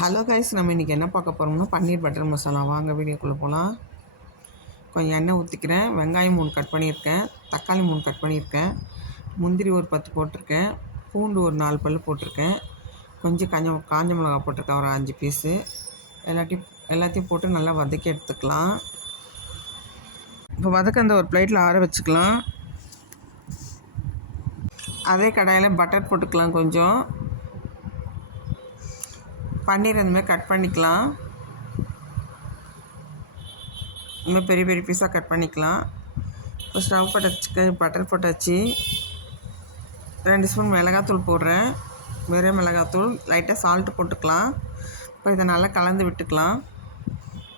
Hello guys, நம்ம இன்றைக்கி என்ன பார்க்க போகிறோம்னா பன்னீர் பட்டர் மசாலா. வாங்க வீடியோக்குள்ளே போகலாம். கொஞ்சம் எண்ணெய் ஊற்றிக்கிறேன். வெங்காயம் 3 கட் பண்ணியிருக்கேன், தக்காளி 3 கட் பண்ணியிருக்கேன், முந்திரி ஒரு 10 போட்டிருக்கேன், பூண்டு ஒரு 4 பல் போட்டிருக்கேன், கொஞ்சம் காஞ்ச மிளகா போட்டிருக்கேன் ஒரு 5 பீஸு. எல்லாத்தையும் போட்டு நல்லா வதக்கி எடுத்துக்கலாம். இப்போ வதக்க அந்த ஒரு பிளேட்டில் ஆற வச்சுக்கலாம். அதே கடாயில் பட்டர் போட்டுக்கலாம். கொஞ்சம் பன்னீர் அந்த மாதிரி கட் பண்ணிக்கலாம். இன்னும் பெரிய பெரிய பீஸாக கட் பண்ணிக்கலாம். இப்போ ஸ்டவ் போட்டு பட்டர் போட்டாச்சு. 2 ஸ்பூன் மிளகாத்தூள் போடுறேன். வெறும் மிளகாத்தூள், லைட்டாக சால்ட்டு போட்டுக்கலாம். இப்போ இதை நல்லா கலந்து விட்டுக்கலாம்.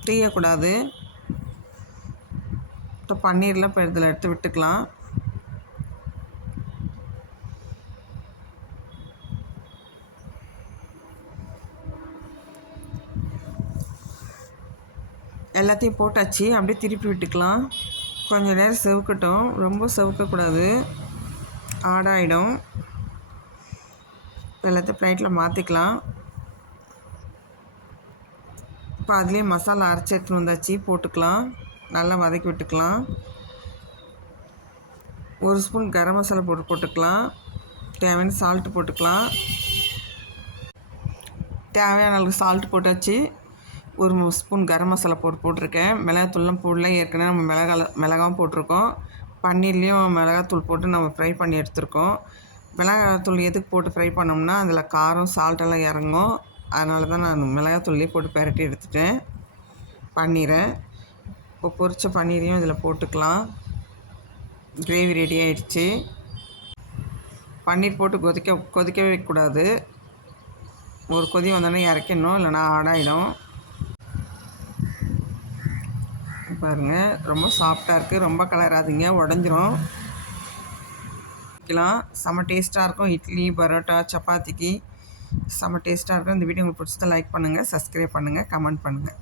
தீயக்கூடாது. இப்போ பன்னீரில் இப்போ இதில் எடுத்து விட்டுக்கலாம். எல்லாத்தையும் போட்டாச்சு. அப்படியே திருப்பி விட்டுக்கலாம். கொஞ்சம் நேரம் செவுக்கட்டும். ரொம்ப செவுக்கக்கூடாது, ஆடாயிடும். எல்லாத்தையும் பிளேட்டில் மாற்றிக்கலாம். இப்போ அதுலேயே மசாலா அரைச்சி எடுத்துன்னு வந்தாச்சு, போட்டுக்கலாம். நல்லா வதக்கி விட்டுக்கலாம். 1 ஸ்பூன் கரம் மசாலா போட்டுக்கலாம். தேவையான சால்ட்டு போட்டுக்கலாம். தேவையான அளவுக்கு சால்ட்டு போட்டாச்சு. 1 ஸ்பூன் கரம் மசாலா போட்டிருக்கேன். மிளகாத்தூள்லாம் போடல, ஏற்கனவே நம்ம மிளகாவும் போட்டிருக்கோம். பன்னீர்லேயும் மிளகாத்தூள் போட்டு நம்ம ஃப்ரை பண்ணி எடுத்துருக்கோம். மிளகாத்தூள் எதுக்கு போட்டு ஃப்ரை பண்ணோம்னா அதில் காரம் சால்ட்டெல்லாம் இறங்கும். அதனால தான் நான் மிளகாத்தூள்லேயே போட்டு பெரட்டி எடுத்துட்டேன் பன்னீரை. இப்போ பொரிச்ச பன்னீரையும் இதில் போட்டுக்கலாம். கிரேவி ரெடி ஆகிடுச்சு. பன்னீர் போட்டு கொதிக்க வைக்கக்கூடாது. ஒரு கொதி வந்தோடனே இறக்கிடணும், இல்லைனா ஆடாயிடும். பாருங்கள், ரொம்ப சாஃப்டாக இருக்குது. ரொம்ப கலராதிங்க, உடஞ்சிரும். செம்ம டேஸ்ட்டாக இருக்கும். இட்லி, பரோட்டா, சப்பாத்திக்கு செம்ம டேஸ்ட்டாக இருக்கும். இந்த வீடியோ உங்களுக்கு பிடிச்சதை லைக் பண்ணுங்கள், சப்ஸ்கிரைப் பண்ணுங்கள், கமெண்ட் பண்ணுங்கள்.